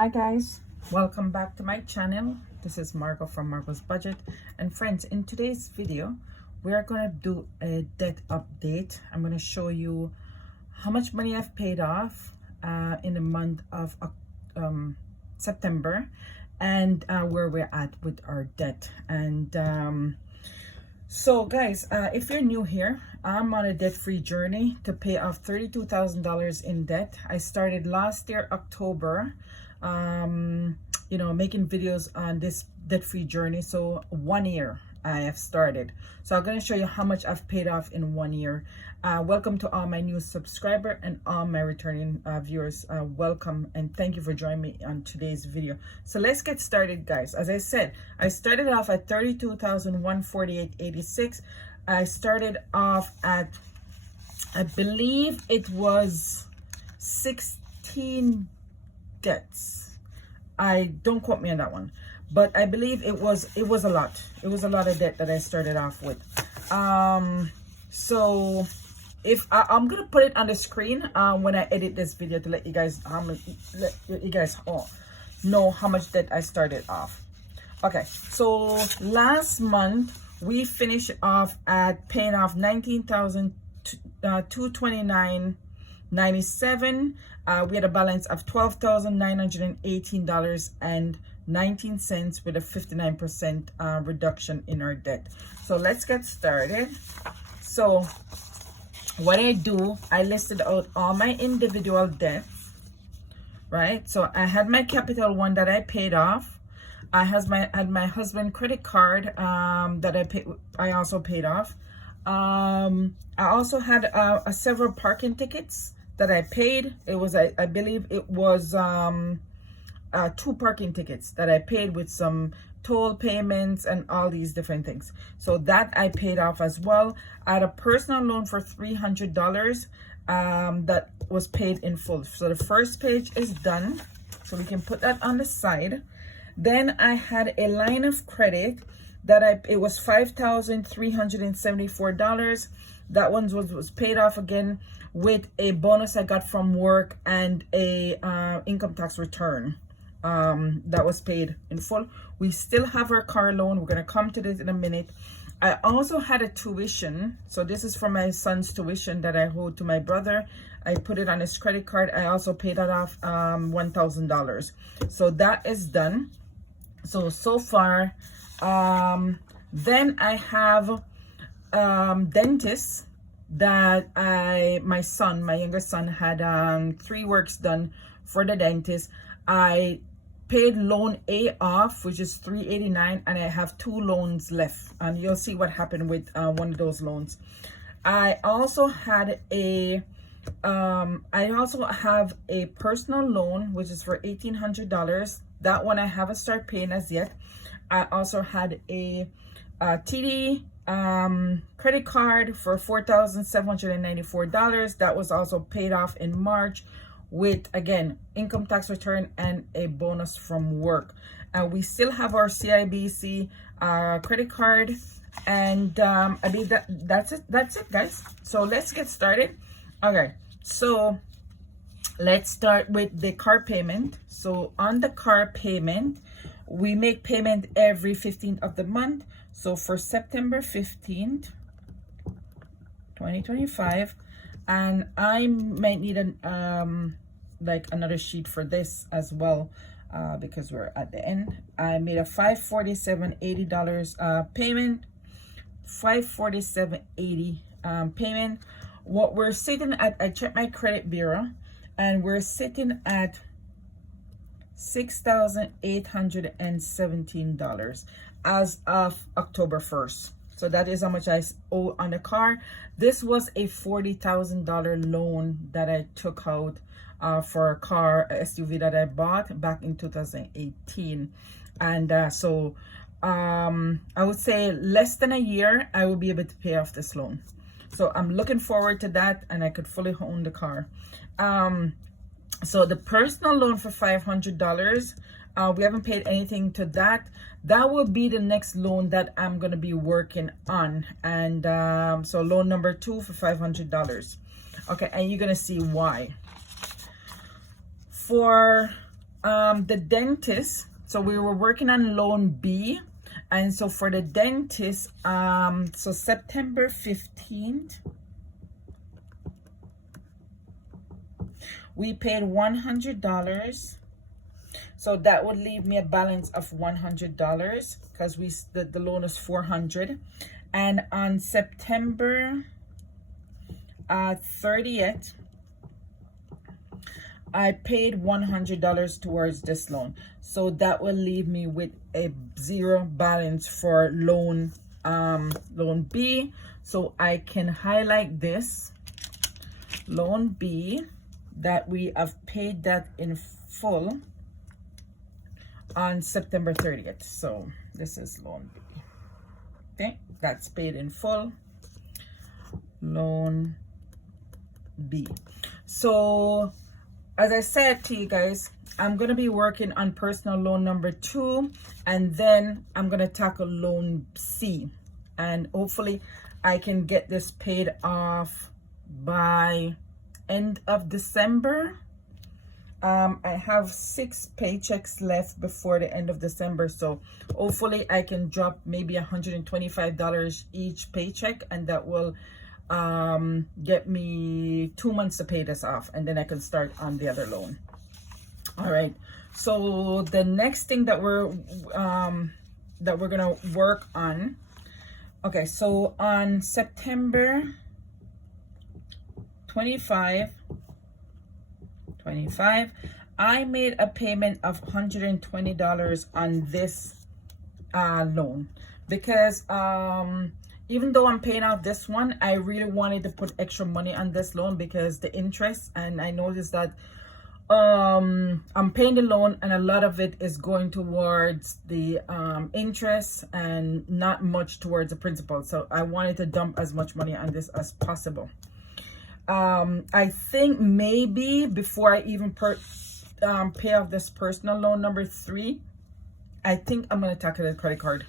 Hi guys, welcome back to my channel. This is Margot from Margot's Budget. And friends, in today's video we're going to do a debt update. I'm going to show you how much money I've paid off in the month of September, and where we're at with our debt. And so guys, if you're new here, I'm on a debt-free journey to pay off $32,000 in debt. I started last year October, making videos on this debt-free journey. So 1 year I have started. So I'm going to show you how much I've paid off in 1 year. Welcome to all my new subscriber and all my returning viewers. Welcome and thank you for joining me on today's video. So let's get started, guys. As I said, I started off at $32,148.86. I started off at, I believe it was 16 debts. I don't quote me on that one, but I believe it was a lot. It was a lot of debt that I started off with. So if I'm gonna put it on the screen when I edit this video to let you guys know how much debt I started off. Okay, so last month we finished off at paying off $19,229.97. We had a balance of $12,918.19 with a 59% reduction in our debt. So let's get started. So what I do, I listed out all my individual debts, right? So I had my Capital One that I paid off. I had my husband credit card that I also paid off. I also had several parking tickets that I paid. It was I believe it was 2 parking tickets that I paid with some toll payments and all these different things. So that I paid off as well. I had a personal loan for $300 that was paid in full. So the first page is done. So we can put that on the side. Then I had a line of credit that it was $5,374. That one was paid off again with a bonus I got from work and a income tax return that was paid in full. We still have our car loan. We're going to come to this in a minute. I also had a tuition. So this is for my son's tuition that I owed to my brother. I put it on his credit card. I also paid that off $1,000. So that is done. So far, then I have dentists that my younger son had 3 works done for the dentist. I paid loan A off, which is $389, and I have 2 loans left, and you'll see what happened with one of those loans. I also had I also have a personal loan, which is for $1,800. That one I haven't started paying as yet. I also had a TD credit card for $4,794. That was also paid off in March with, again, income tax return and a bonus from work. And we still have our CIBC credit card. And I mean, that's it, guys. So let's get started. Okay, so let's start with the car payment. So on the car payment, we make payment every 15th of the month. So for September 15th, 2025, and I might need another sheet for this as well, because we're at the end. I made a $547.80 payment, $547.80 payment. What we're sitting at, I checked my credit bureau, and we're sitting at $6,817 as of October 1st. So that is how much I owe on the car. This was a $40,000 loan that I took out for a car, a SUV that I bought back in 2018. And so I would say less than a year, I will be able to pay off this loan. So I'm looking forward to that, and I could fully own the car. So the personal loan for $500, we haven't paid anything to that. That will be the next loan that I'm going to be working on. And so loan number 2 for $500. Okay, and you're going to see why. For the dentist, so we were working on loan B, and so for the dentist, so September 15th, we paid $100. So that would leave me a balance of $100 because the loan is $400. And on September 30th, I paid $100 towards this loan. So that will leave me with a zero balance for loan B. So I can highlight this loan B, that we have paid that in full on September 30th. So this is loan B. Okay, that's paid in full. Loan B. So as I said to you guys, I'm going to be working on personal loan number 2, and then I'm going to tackle loan C, and hopefully I can get this paid off by end of December. I have 6 paychecks left before the end of December, so hopefully I can drop maybe $125 each paycheck, and that will get me 2 months to pay this off, and then I can start on the other loan. All right, so the next thing that we're gonna work on, okay, so on September 25, I made a payment of $120 on this loan, because even though I'm paying off this one, I really wanted to put extra money on this loan because the interest, and I noticed that I'm paying the loan and a lot of it is going towards the interest and not much towards the principal. So I wanted to dump as much money on this as possible. I think maybe before I even pay off this personal loan number 3, I think I'm going to tackle the credit card,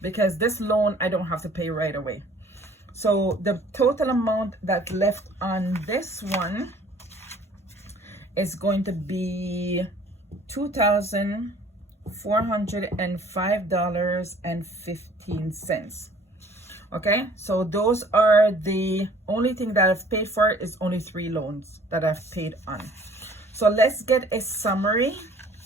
because this loan I don't have to pay right away. So the total amount that's left on this one is going to be $2,405.15. Okay, so those are the only thing that I've paid for. Is only 3 loans that I've paid on. So let's get a summary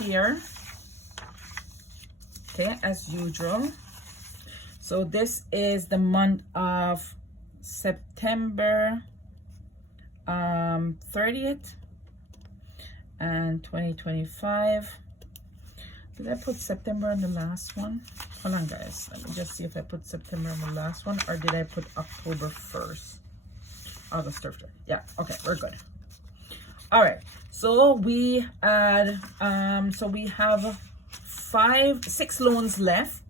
here. Okay, as usual. So this is the month of September 30th and 2025. Did I put September on the last one? Hold on, guys. Let me just see if I put September on the last one, or did I put October 1st? August 3rd. Yeah, okay, we're good. All right. So we add, so we have 6 loans left,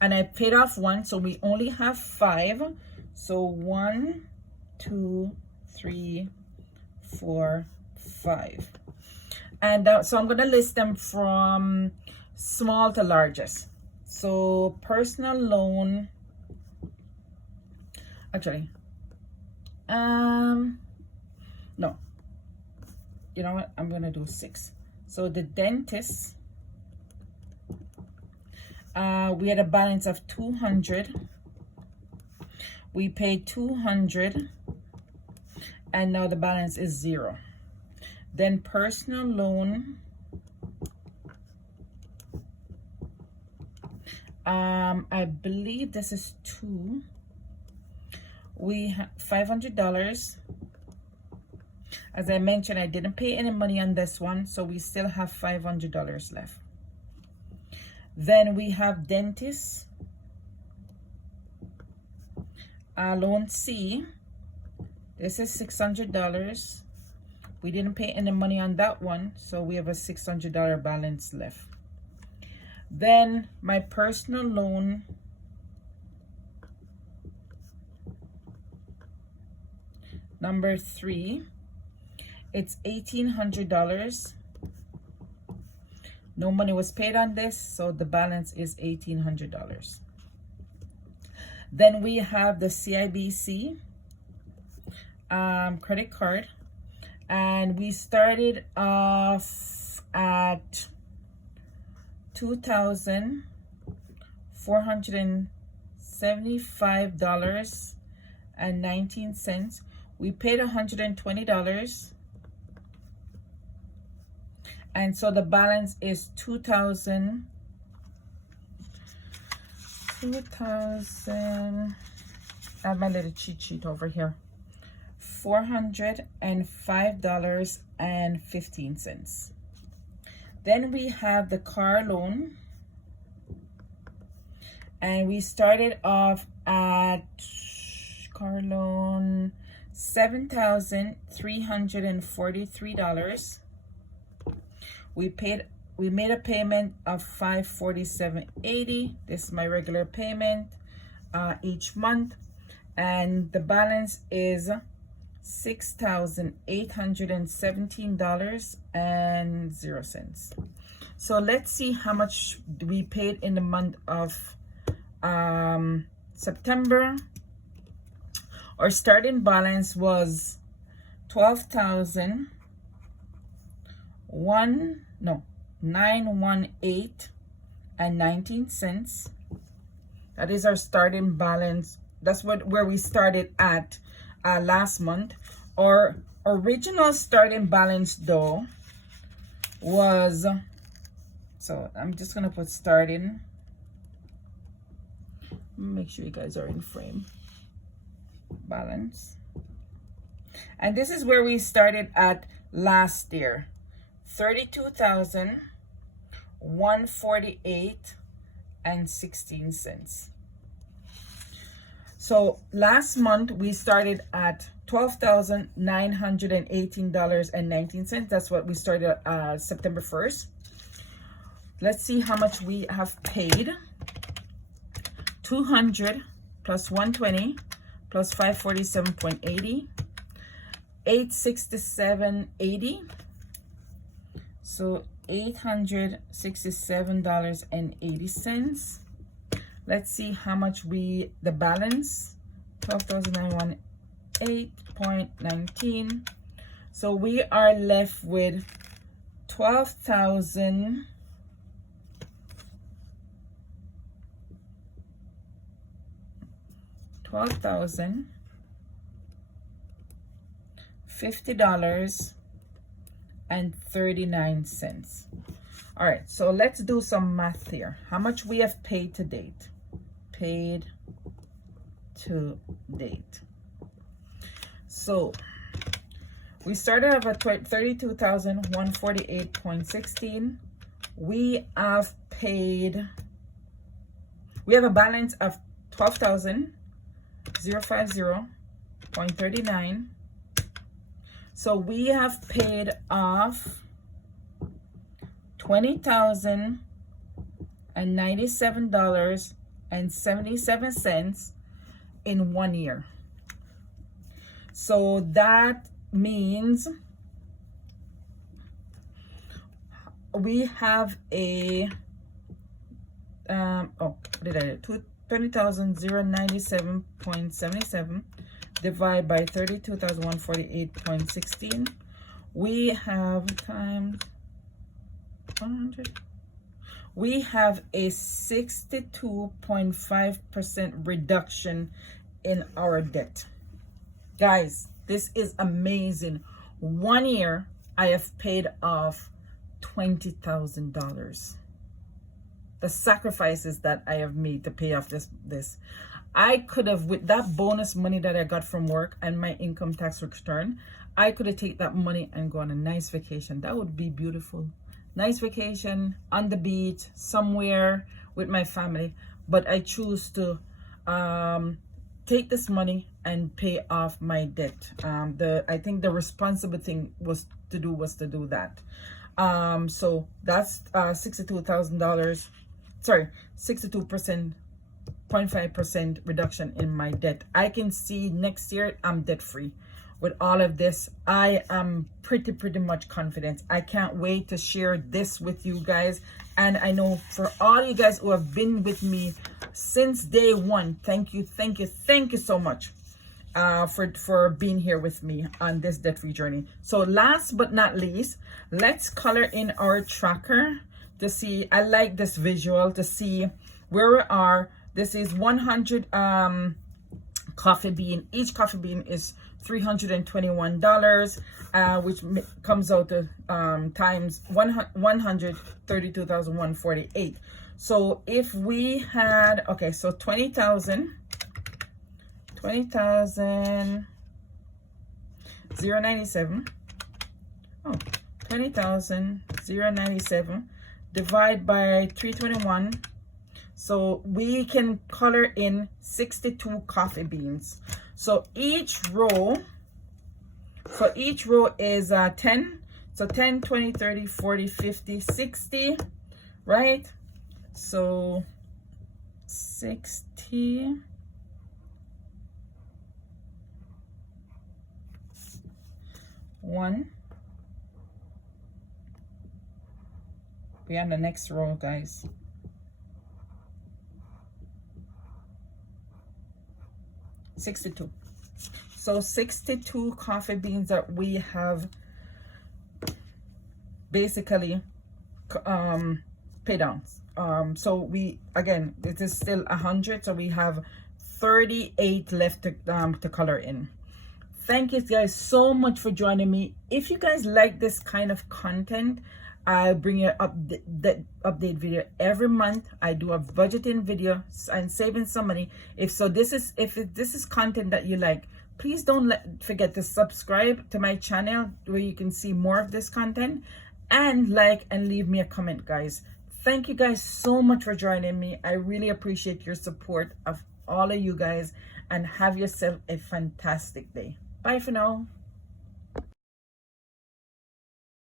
and I paid off 1, so we only have 5. So 1, 2, 3, 4, 5. And so I'm going to list them from small to largest. So personal loan, actually, no, you know what, I'm gonna do 6. So the dentist, we had a balance of 200. We paid 200, and now the balance is 0. Then personal loan, I believe this is 2. We have $500. As I mentioned, I didn't pay any money on this one, so we still have $500 left. Then we have dentist, loan C. This is $600. We didn't pay any money on that one, so we have a $600 balance left. Then my personal loan, number 3, it's $1,800. No money was paid on this, so the balance is $1,800. Then we have the CIBC credit card, and we started off at $2,475.19. We paid $120, and so the balance is 2,000. I have my little cheat sheet over here. $405.15. Then we have the car loan, and we started off at car loan $7,343. We made a payment of $547.80. This is my regular payment each month, and the balance is $6,817.00. So let's see how much we paid in the month of September. Our starting balance was $918.19. That is our starting balance. That's where we started at last month. Our original starting balance though was, so I'm just gonna put starting. Make sure you guys are in frame. Balance, and this is where we started at last year, $32,148.16. So last month we started at $12,918.19. That's what we started September 1st. Let's see how much we have paid. 200 plus 120 plus 547.80, 867.80. So $867.80. Let's see how much the balance, 12,918.19. So we are left with $12,050.39. All right, so let's do some math here. How much we have paid to date? Paid to date. So we started off at $32,148.16. We have a balance of $12,050.39. So we have paid off $20,097.77 in 1 year. So that means we have a $20,097.77 divided by 32,148.16. We have times 100. We have a 62.5% reduction in our debt. Guys, this is amazing. 1 year, I have paid off $20,000. The sacrifices that I have made to pay off this. I could have, with that bonus money that I got from work and my income tax return, I could have taken that money and go on a nice vacation. That would be beautiful. Nice vacation on the beach somewhere with my family. But I choose to take this money and pay off my debt. I think the responsible thing was to do that. So that's $62,000. Sorry, 62.5% reduction in my debt. I can see next year I'm debt free. With all of this, I am pretty much confident. I can't wait to share this with you guys. And I know for all you guys who have been with me since day one, thank you so much for being here with me on this debt-free journey. So last but not least, let's color in our tracker to see, I like this visual to see where we are. This is 100 coffee bean. Each coffee bean is $321, which comes out to times 132,148. So if we had, okay, so 20,000 0.97. Oh, 20,000 0.97 divide by 321. So we can color in 62 coffee beans. So each row is 10. So 10, 20, 30, 40, 50, 60, right? So 60. One. We're on the next row, guys. $62. So 62 coffee beans that we have basically paid down. So we, again, it is still 100, so we have 38 left to color in. Thank you guys so much for joining me. If you guys like this kind of content, I bring you the update video every month. I do a budgeting video and saving some money. If this is content that you like, please don't forget to subscribe to my channel where you can see more of this content, and like and leave me a comment, guys. Thank you guys so much for joining me. I really appreciate your support of all of you guys, and have yourself a fantastic day. Bye for now.